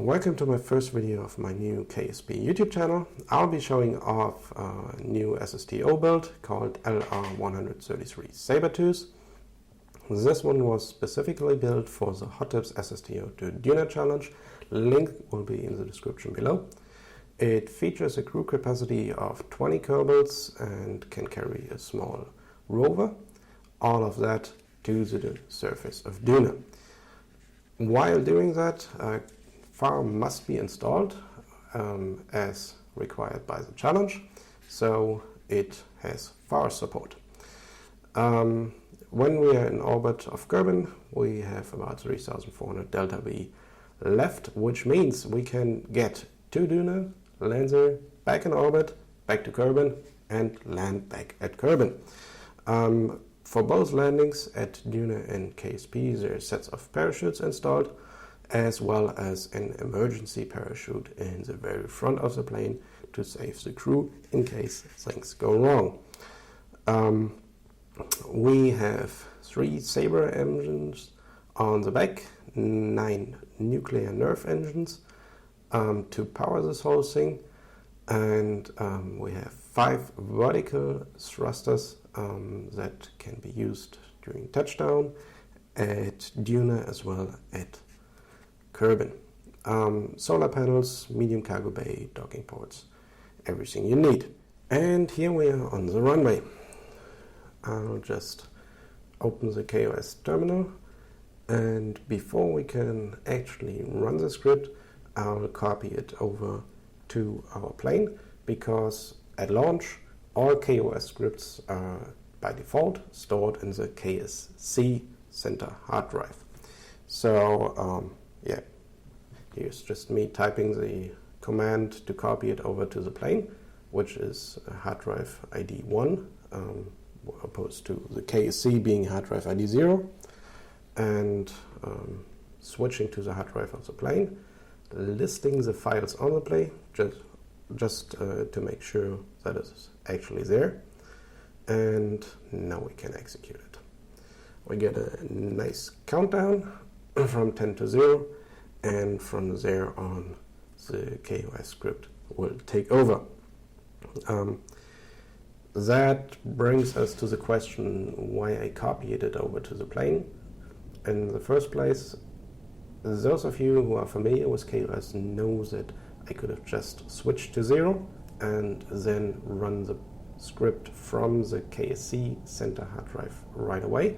Welcome to my first video of my new KSP YouTube channel. I'll be showing off a new SSTO build called LR133 Sabertooth. This one was specifically built for the Hot Tips SSTO to Duna challenge. Link will be in the description below. It features a crew capacity of 20 Kerbals and can carry a small rover. All of that to the surface of Duna. While doing that, Farm must be installed as required by the challenge, so it has FAR support. When we are in orbit of Kerbal, we have about 3400 delta V left, which means we can get to Duna, land there, back in orbit, back to Kerbal, and land back at Kerbal. For both landings at Duna and KSP, there are sets of parachutes installed, as well as an emergency parachute in the very front of the plane to save the crew in case things go wrong. We have 3 Saber engines on the back, 9 nuclear nerve engines to power this whole thing, and we have 5 vertical thrusters that can be used during touchdown at Duna as well at Kerbal. Solar panels, medium cargo bay, docking ports, everything you need. And here we are on the runway. I'll just open the KOS terminal, and before we can actually run the script, I'll copy it over to our plane, because at launch all KOS scripts are by default stored in the KSC center hard drive. So yeah, here's just me typing the command to copy it over to the plane, which is hard drive ID 1, opposed to the KSC being hard drive ID 0, and switching to the hard drive of the plane, listing the files on the plane, just to make sure that it's actually there, and now we can execute it. We get a nice countdown from 10 to 0, and from there on the KOS script will take over. That brings us to the question why I copied it over to the plane. In the first place, those of you who are familiar with KOS know that I could have just switched to 0 and then run the script from the KSC center hard drive right away.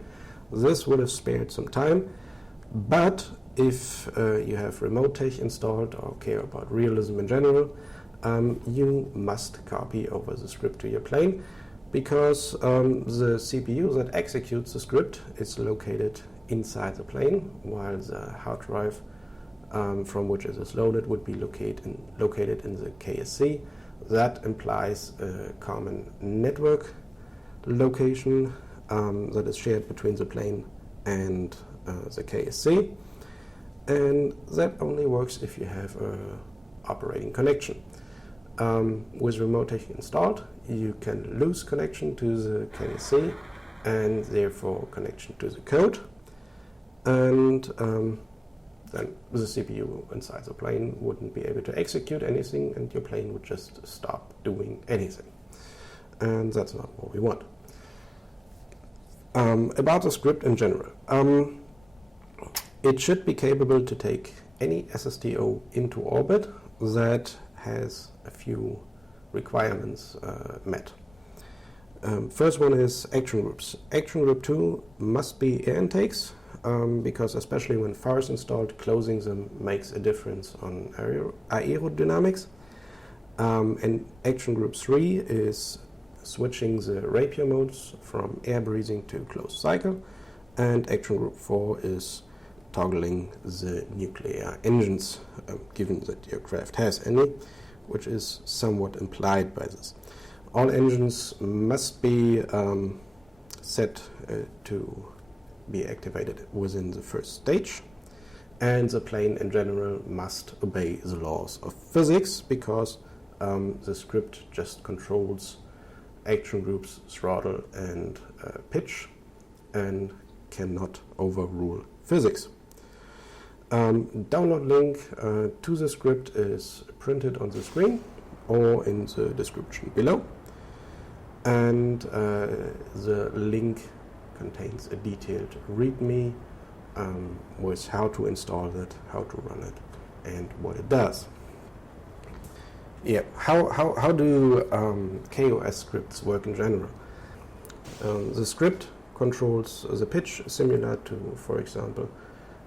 This would have spared some time, but if you have remote tech installed or care about realism in general, you must copy over the script to your plane, because the CPU that executes the script is located inside the plane, while the hard drive from which it is loaded would be located in the KSC. That implies a common network location that is shared between the plane and the KSC, and that only works if you have an operating connection. With remote tech installed, you can lose connection to the KSC and therefore connection to the code, and then the CPU inside the plane wouldn't be able to execute anything, and your plane would just stop doing anything. And that's not what we want. About the script in general. It should be capable to take any SSTO into orbit that has a few requirements met. First one is action groups. Action group 2 must be air intakes, because especially when FAR is installed, closing them makes a difference on aerodynamics. And action group 3 is switching the rapier modes from air breathing to closed cycle, and action group 4 is toggling the nuclear engines, given that the aircraft has any, which is somewhat implied by this. All engines must be set to be activated within the first stage, and the plane in general must obey the laws of physics, because the script just controls action groups, throttle, and pitch, and cannot overrule physics. Download link to the script is printed on the screen or in the description below. And the link contains a detailed README with how to install it, how to run it, and what it does. Yeah, how do KOS scripts work in general? The script controls the pitch similar to, for example,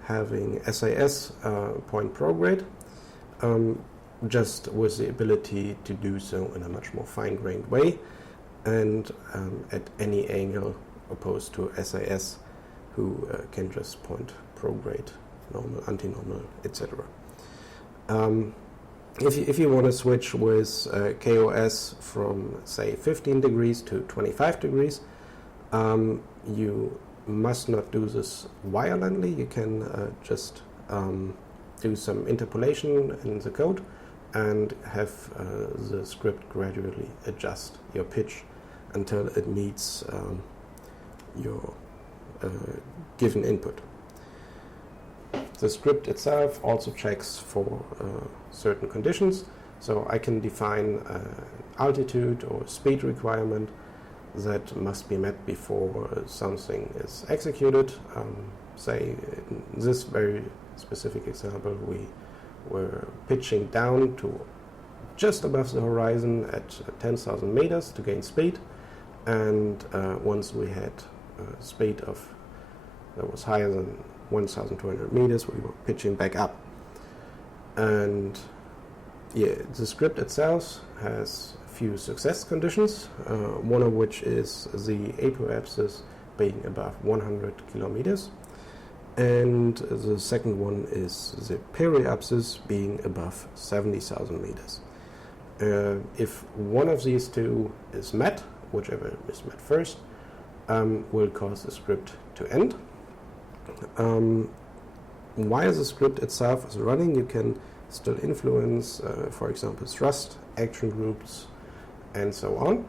having SAS point prograde, just with the ability to do so in a much more fine-grained way and at any angle, opposed to SAS, who can just point prograde, normal, anti-normal, etc. If you want to switch with KOS from, say, 15 degrees to 25 degrees, you must not do this violently. You can just do some interpolation in the code and have the script gradually adjust your pitch until it meets your given input. The script itself also checks for certain conditions, so I can define altitude or speed requirement that must be met before something is executed. Say, in this very specific example, we were pitching down to just above the horizon at 10,000 meters to gain speed, and once we had a speed that was higher than 1,200 meters, we were pitching back up. And yeah, the script itself has a few success conditions, one of which is the apoapsis being above 100 kilometers, and the second one is the periapsis being above 70,000 meters. If one of these two is met, whichever is met first, will cause the script to end. While the script itself is running, you can still influence, for example, thrust, action groups, and so on,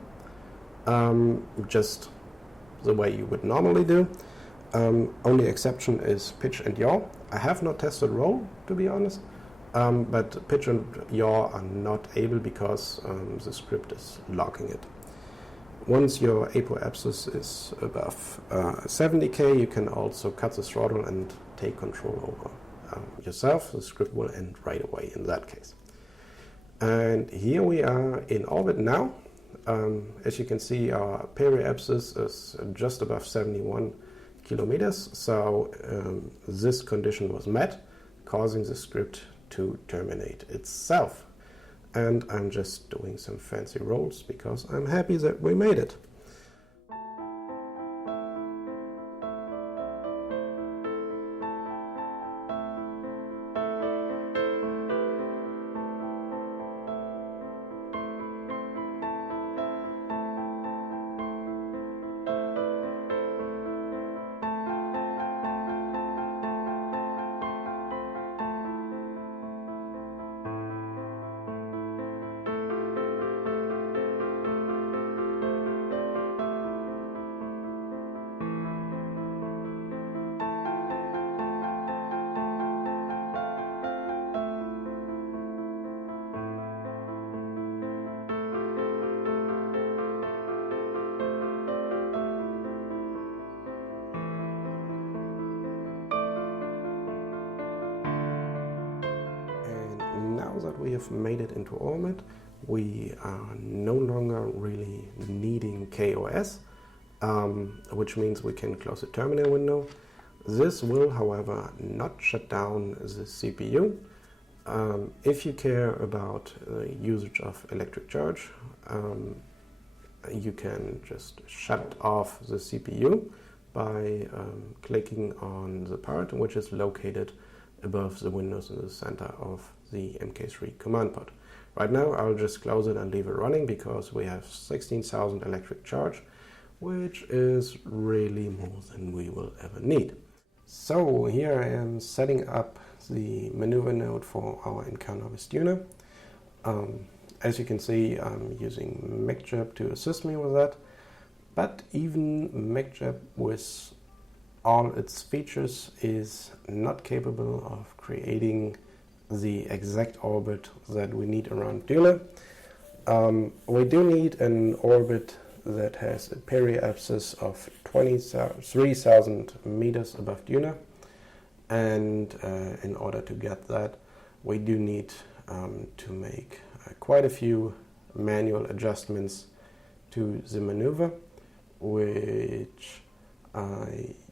just the way you would normally do. Only exception is pitch and yaw. I have not tested roll, to be honest, but pitch and yaw are not able because the script is locking it. Once your apoapsis is above 70K, you can also cut the throttle and take control over yourself. The script will end right away in that case. And here we are in orbit now. As you can see, our periapsis is just above 71 kilometers, so this condition was met, causing the script to terminate itself. And I'm just doing some fancy rolls because I'm happy that we made it. Now that we have made it into orbit, we are no longer really needing KOS, which means we can close the terminal window. This will, however, not shut down the CPU. If you care about the usage of electric charge, you can just shut off the CPU by clicking on the part which is located above the windows in the center of the MK3 command pod. Right now I'll just close it and leave it running because we have 16,000 electric charge, which is really more than we will ever need. So here I am setting up the maneuver node for our encounter with Duna. As you can see, I'm using Mechjeb to assist me with that, but even Mechjeb with all its features is not capable of creating the exact orbit that we need around Duna. We do need an orbit that has a periapsis of 3,000 meters above Duna, and in order to get that, we do need to make quite a few manual adjustments to the maneuver,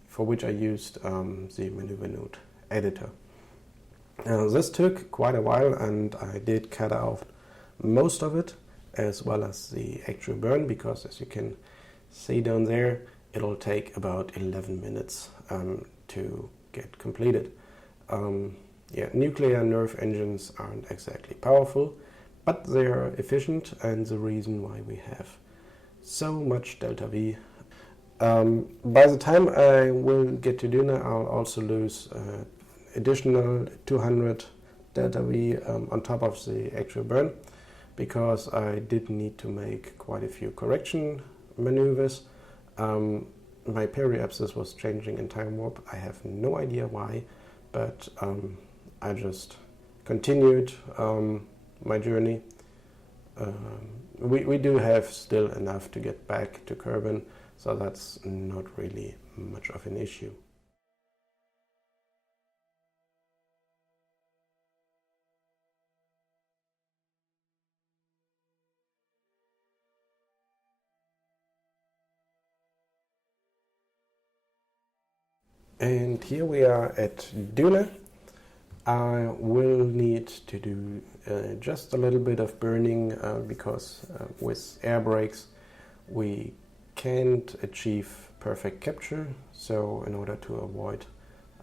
for which I used the maneuver node editor. This took quite a while, and I did cut out most of it, as well as the actual burn, because as you can see down there, it'll take about 11 minutes to get completed. Nuclear nerve engines aren't exactly powerful, but they are efficient, and the reason why we have so much delta V. By the time I will get to Duna, I'll also lose additional 200 delta V on top of the actual burn, because I did need to make quite a few correction maneuvers. My periapsis was changing in time warp. I have no idea why, but I just continued my journey. We do have still enough to get back to Kerbal, so that's not really much of an issue. And here we are at Duna. I will need to do just a little bit of burning because with air brakes we can't achieve perfect capture. So in order to avoid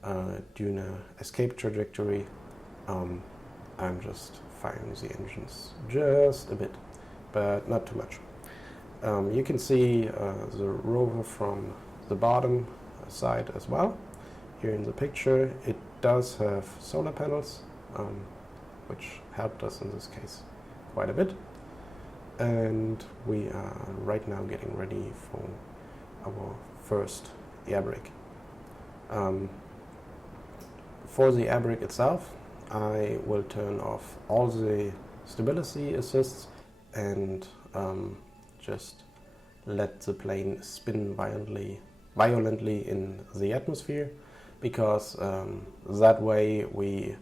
Duna escape trajectory, I'm just firing the engines just a bit, but not too much. You can see the rover from the bottom side as well. Here in the picture, it does have solar panels, which helped us in this case quite a bit. And we are right now getting ready for our first air brake. For the air brake itself, I will turn off all the stability assists and just let the plane spin violently in the atmosphere, because that way we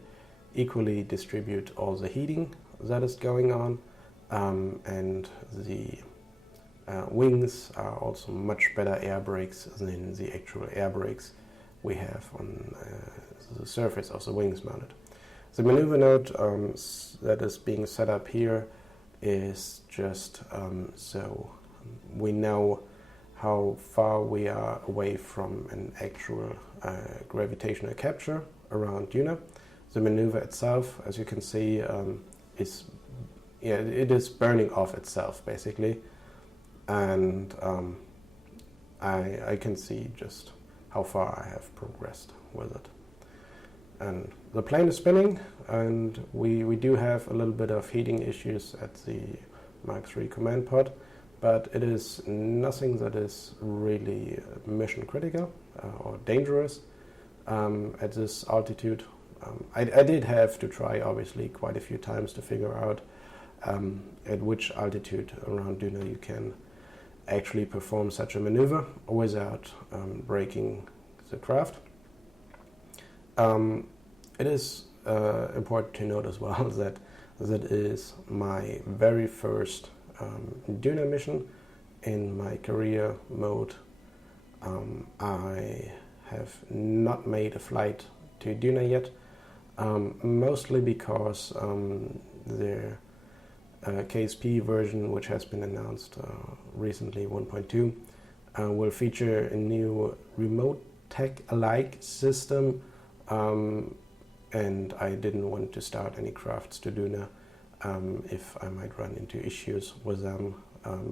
equally distribute all the heating that is going on, and the wings are also much better air brakes than the actual air brakes we have on the surface of the wings mounted. The maneuver node that is being set up here is just so we know how far we are away from an actual gravitational capture around Duna. The maneuver itself, as you can see, it is burning off itself basically, and I can see just how far I have progressed with it. And the plane is spinning, and we do have a little bit of heating issues at the Mark III command pod, but it is nothing that is really mission critical or dangerous at this altitude. I did have to try, obviously, quite a few times to figure out at which altitude around Duna you can actually perform such a maneuver without breaking the craft. It is important to note as well that that is my very first Duna mission in my career mode. I have not made a flight to Duna yet, mostly because the KSP version, which has been announced recently, 1.2, will feature a new remote tech-alike system, and I didn't want to start any crafts to Duna if I might run into issues with them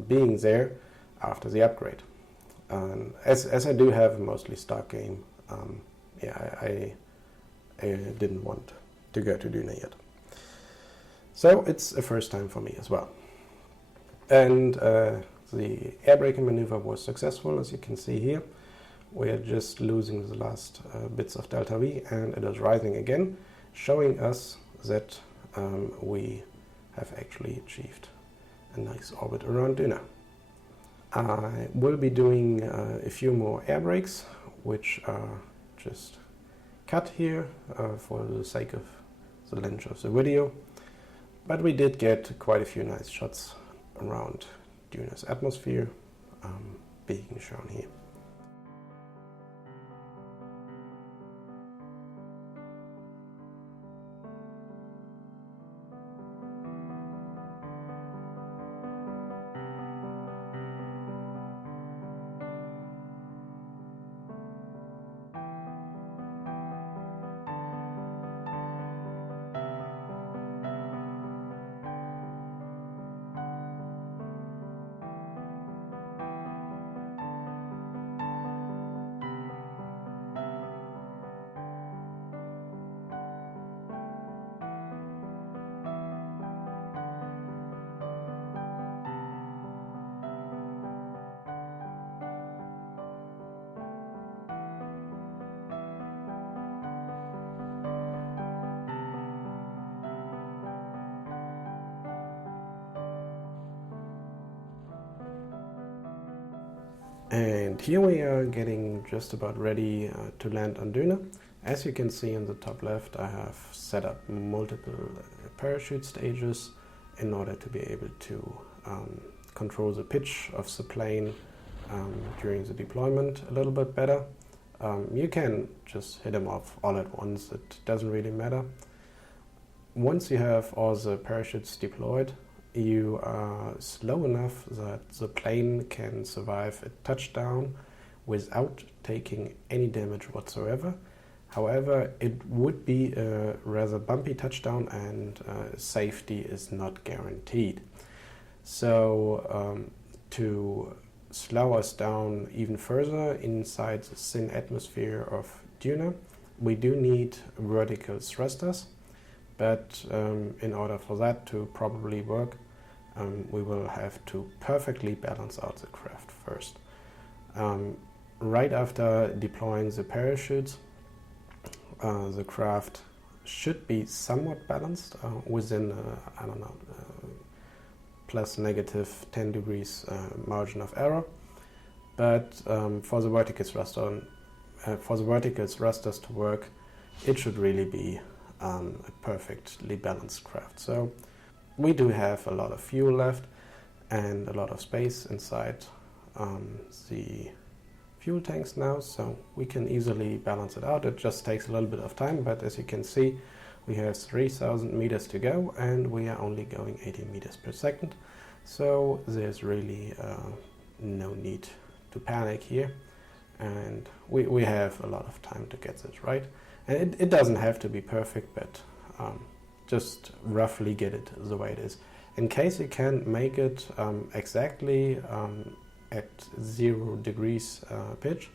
being there after the upgrade. As I do have a mostly stock game, I didn't want to go to Duna yet. So it's a first time for me as well. And the air braking maneuver was successful, as you can see here. we are just losing the last bits of delta V, and it is rising again, showing us that we have actually achieved a nice orbit around Duna. I will be doing a few more air brakes, which are just cut here for the sake of the length of the video. But we did get quite a few nice shots around Duna's atmosphere being shown here. And here we are getting just about ready to land on Duna. As you can see in the top left, I have set up multiple parachute stages in order to be able to control the pitch of the plane during the deployment a little bit better. You can just hit them off all at once, it doesn't really matter. Once you have all the parachutes deployed, you are slow enough that the plane can survive a touchdown without taking any damage whatsoever. However, it would be a rather bumpy touchdown, and safety is not guaranteed. So to slow us down even further inside the thin atmosphere of Duna, we do need vertical thrusters, but in order for that to probably work, we will have to perfectly balance out the craft first. Right after deploying the parachutes, the craft should be somewhat balanced within, I don't know, plus negative 10 degrees margin of error. But for the vertical thrusters to work, it should really be a perfectly balanced craft. So we do have a lot of fuel left and a lot of space inside the fuel tanks now, so we can easily balance it out. It just takes a little bit of time, but as you can see, we have 3,000 meters to go and we are only going 80 meters per second. So there's really no need to panic here, and we have a lot of time to get this right. And it doesn't have to be perfect, but just roughly get it the way it is. In case you can't make it exactly at 0 degrees pitch,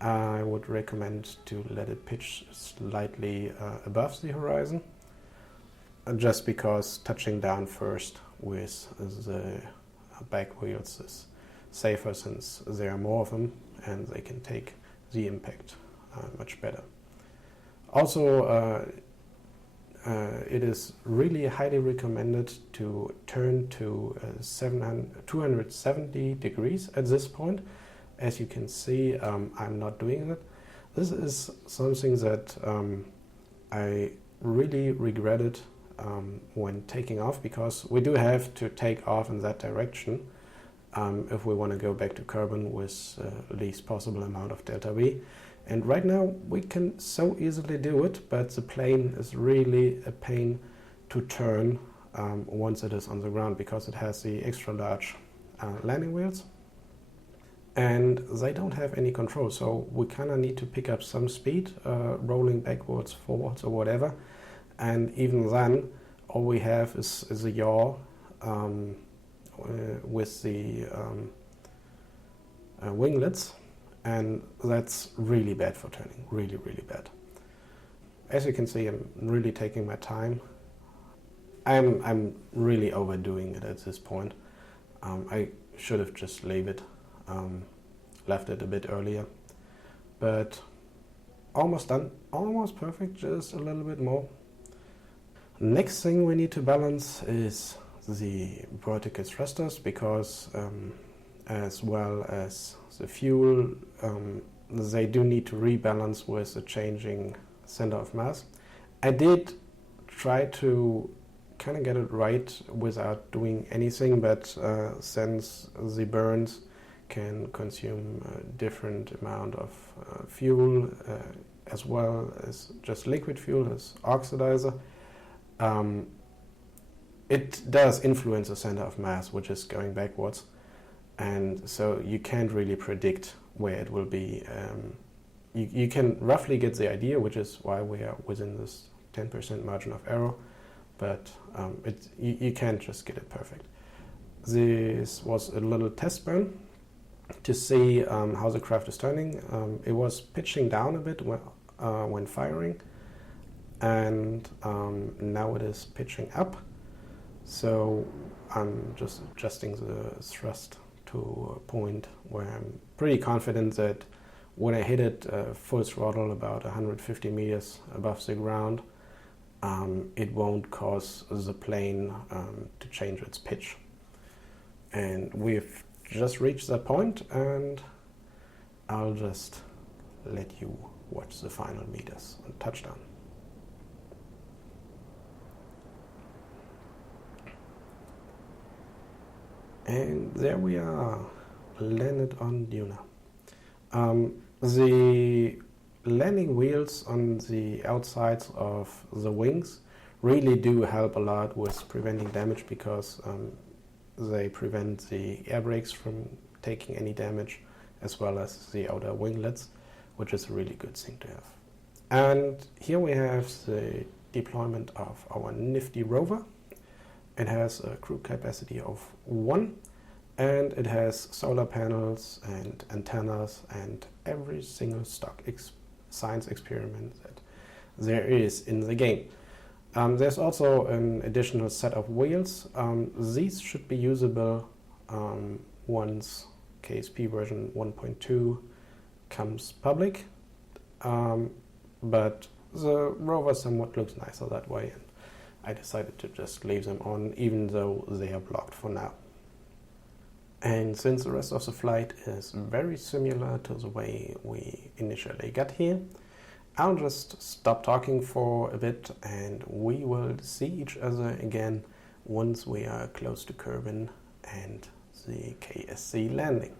I would recommend to let it pitch slightly above the horizon, just because touching down first with the back wheels is safer, since there are more of them and they can take the impact much better. Also, it is really highly recommended to turn to 270 degrees at this point. As you can see, I'm not doing that. This is something that I really regretted when taking off, because we do have to take off in that direction if we want to go back to Kerbal with least possible amount of delta V. And right now we can so easily do it, but the plane is really a pain to turn once it is on the ground, because it has the extra large landing wheels and they don't have any control. So we kind of need to pick up some speed, rolling backwards, forwards or whatever. And even then, all we have is a yaw with the winglets. And that's really bad for turning, really, really bad. As you can see, I'm really taking my time. I'm really overdoing it at this point. I should have just left it a bit earlier. but almost done, almost perfect, just a little bit more. Next thing we need to balance is the vertical thrusters, because as well as the fuel, they do need to rebalance with the changing center of mass. I did try to kind of get it right without doing anything, but since the burns can consume a different amount of fuel, as well as just liquid fuel as oxidizer, it does influence the center of mass, which is going backwards, and so you can't really predict where it will be. You can roughly get the idea, which is why we are within this 10% margin of error, but you can't just get it perfect. This was a little test burn to see how the craft is turning. It was pitching down a bit when firing, and now it is pitching up. So I'm just adjusting the thrust to a point where I'm pretty confident that when I hit it full throttle about 150 meters above the ground, it won't cause the plane to change its pitch. And we've just reached that point, and I'll just let you watch the final meters on touchdown. And there we are, landed on Duna. The landing wheels on the outsides of the wings really do help a lot with preventing damage, because they prevent the air brakes from taking any damage, as well as the outer winglets, which is a really good thing to have. And here we have the deployment of our nifty rover. It has a crew capacity of 1, and it has solar panels and antennas and every single stock science experiment that there is in the game. There's also an additional set of wheels. These should be usable once KSP version 1.2 comes public, but the rover somewhat looks nicer that way, and I decided to just leave them on, even though they are blocked for now. And since the rest of the flight is very similar to the way we initially got here, I'll just stop talking for a bit, and we will see each other again once we are close to Kerbal and the KSC landing.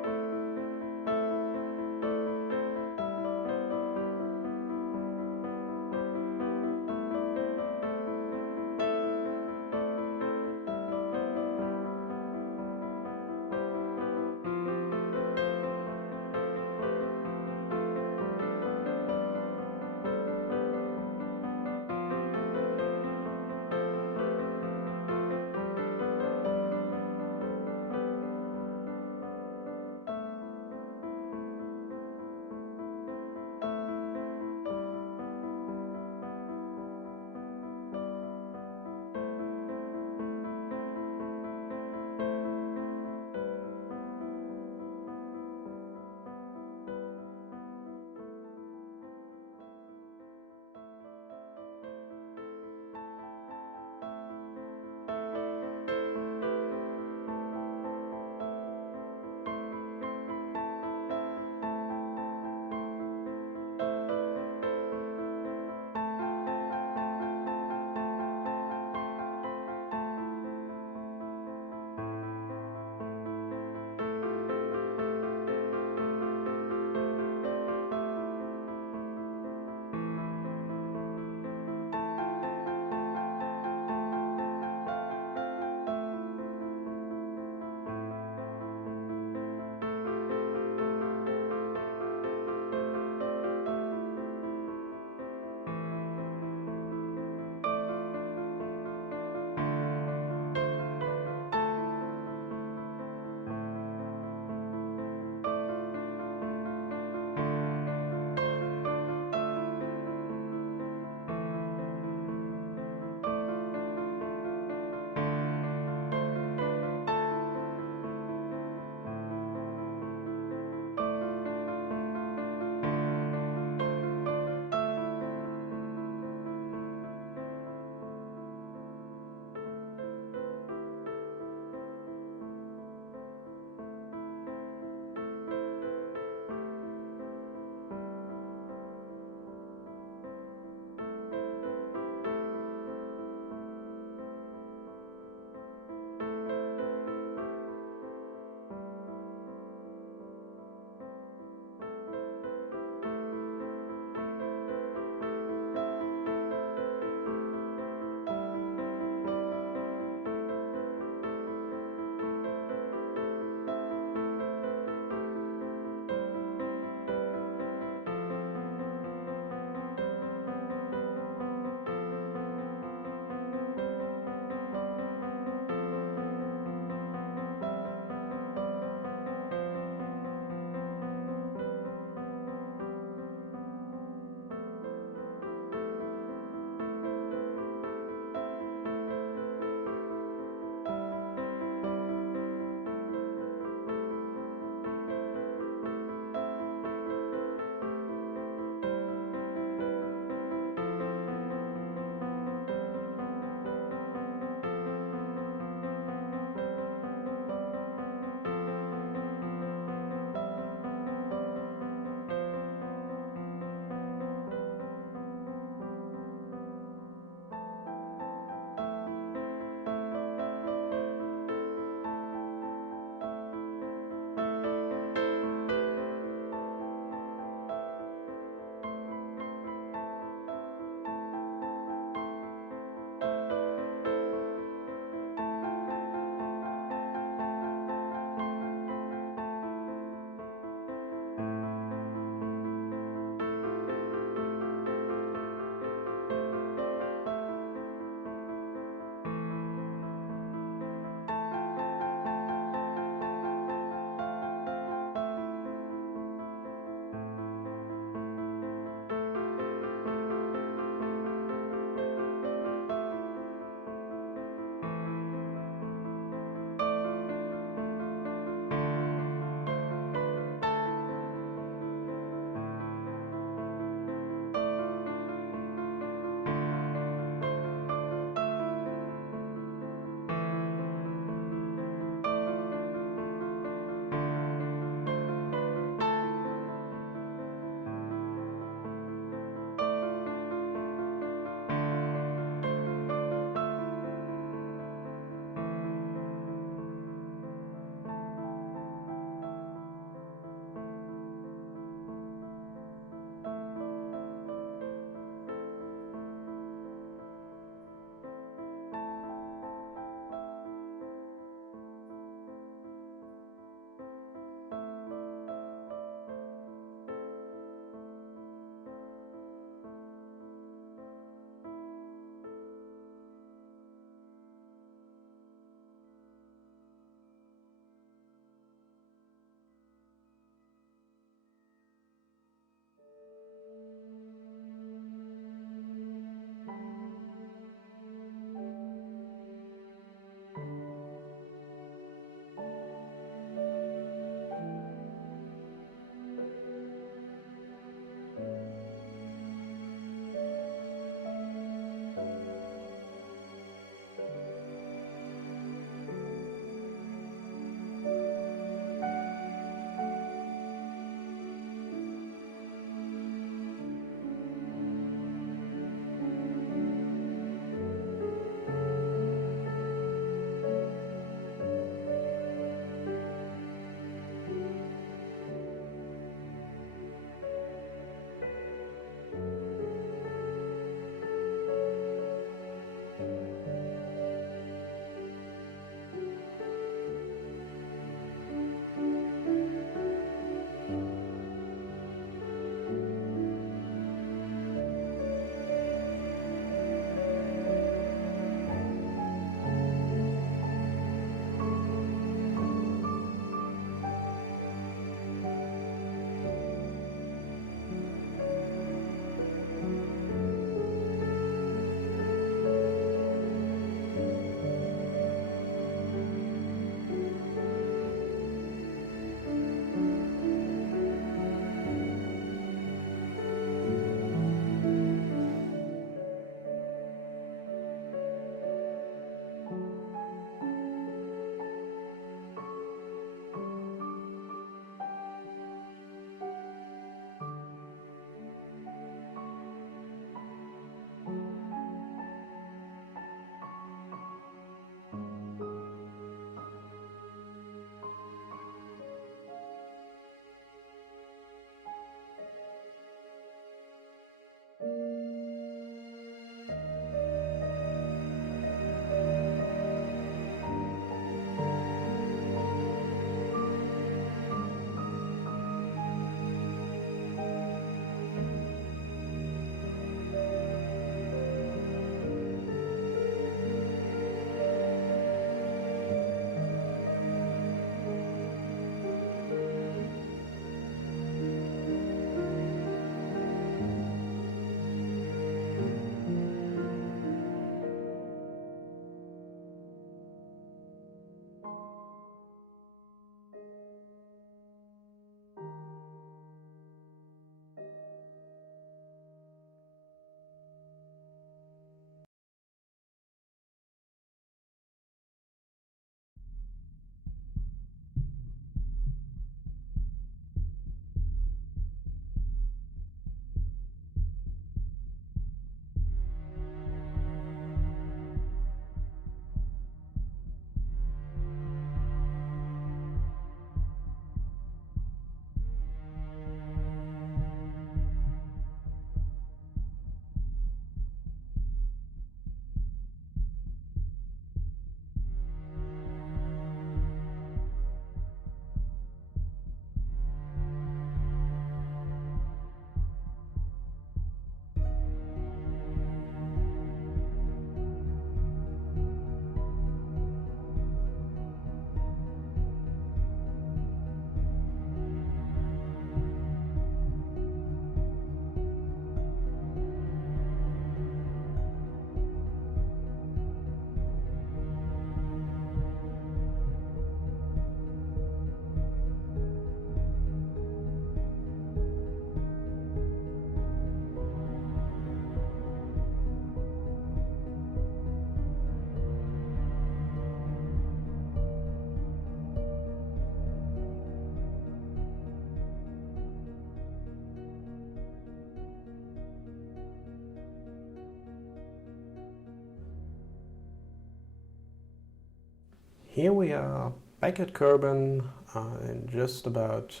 Here we are back at Kerbal and just about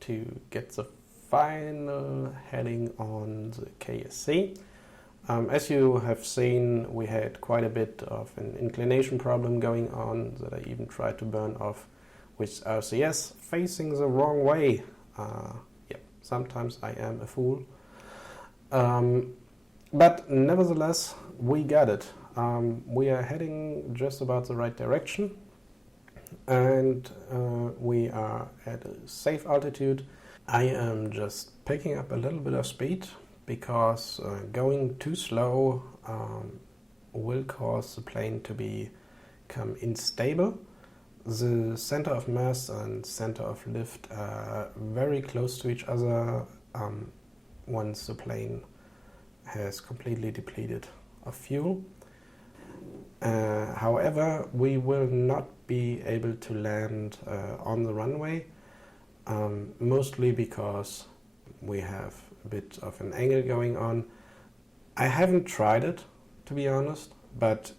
to get the final heading on the KSC. As you have seen, we had quite a bit of an inclination problem going on that I even tried to burn off with RCS facing the wrong way. Sometimes I am a fool. But nevertheless, we got it. We are heading just about the right direction, and we are at a safe altitude. I am just picking up a little bit of speed because going too slow will cause the plane to become unstable. The center of mass and center of lift are very close to each other once the plane has completely depleted of fuel. However, we will not be able to land on the runway, mostly because we have a bit of an angle going on. I haven't tried it, to be honest, but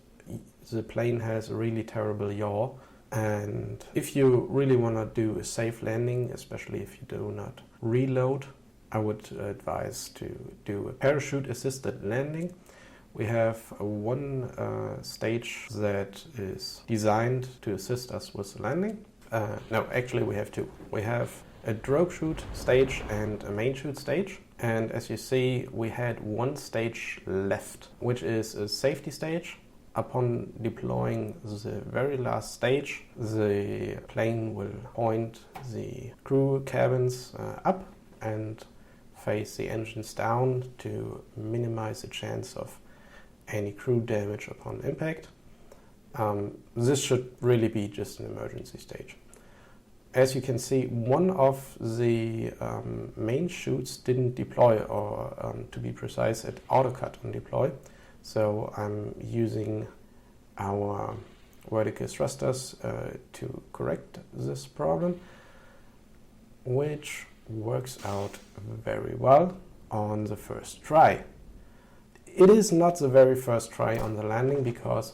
the plane has a really terrible yaw, and if you really want to do a safe landing, especially if you do not reload, I would advise to do a parachute-assisted landing. We have one stage that is designed to assist us with the landing. No, actually we have two. We have a drogue chute stage and a main chute stage. And as you see, we had one stage left, which is a safety stage. Upon deploying the very last stage, the plane will point the crew cabins up and face the engines down to minimize the chance of any crew damage upon impact. This should really be just an emergency stage. As you can see, one of the main chutes didn't deploy, or to be precise, it auto-cut on deploy. So I'm using our vertical thrusters to correct this problem, which works out very well on the first try. It is not the very first try on the landing because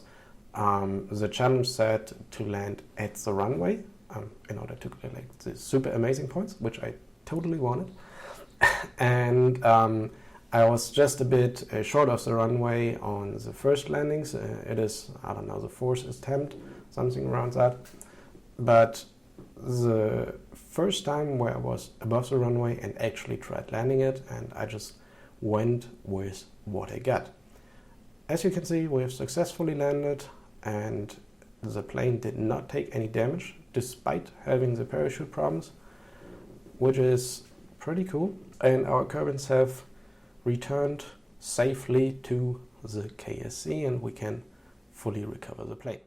the challenge said to land at the runway in order to collect the super amazing points, which I totally wanted. And I was just a bit short of the runway on the first landings. It is, I don't know, the fourth attempt, something around that. But the first time where I was above the runway and actually tried landing it, and I just went with what I got. As you can see, we have successfully landed, and the plane did not take any damage despite having the parachute problems, which is pretty cool. And our Kerbals have returned safely to the KSC, and we can fully recover the plane.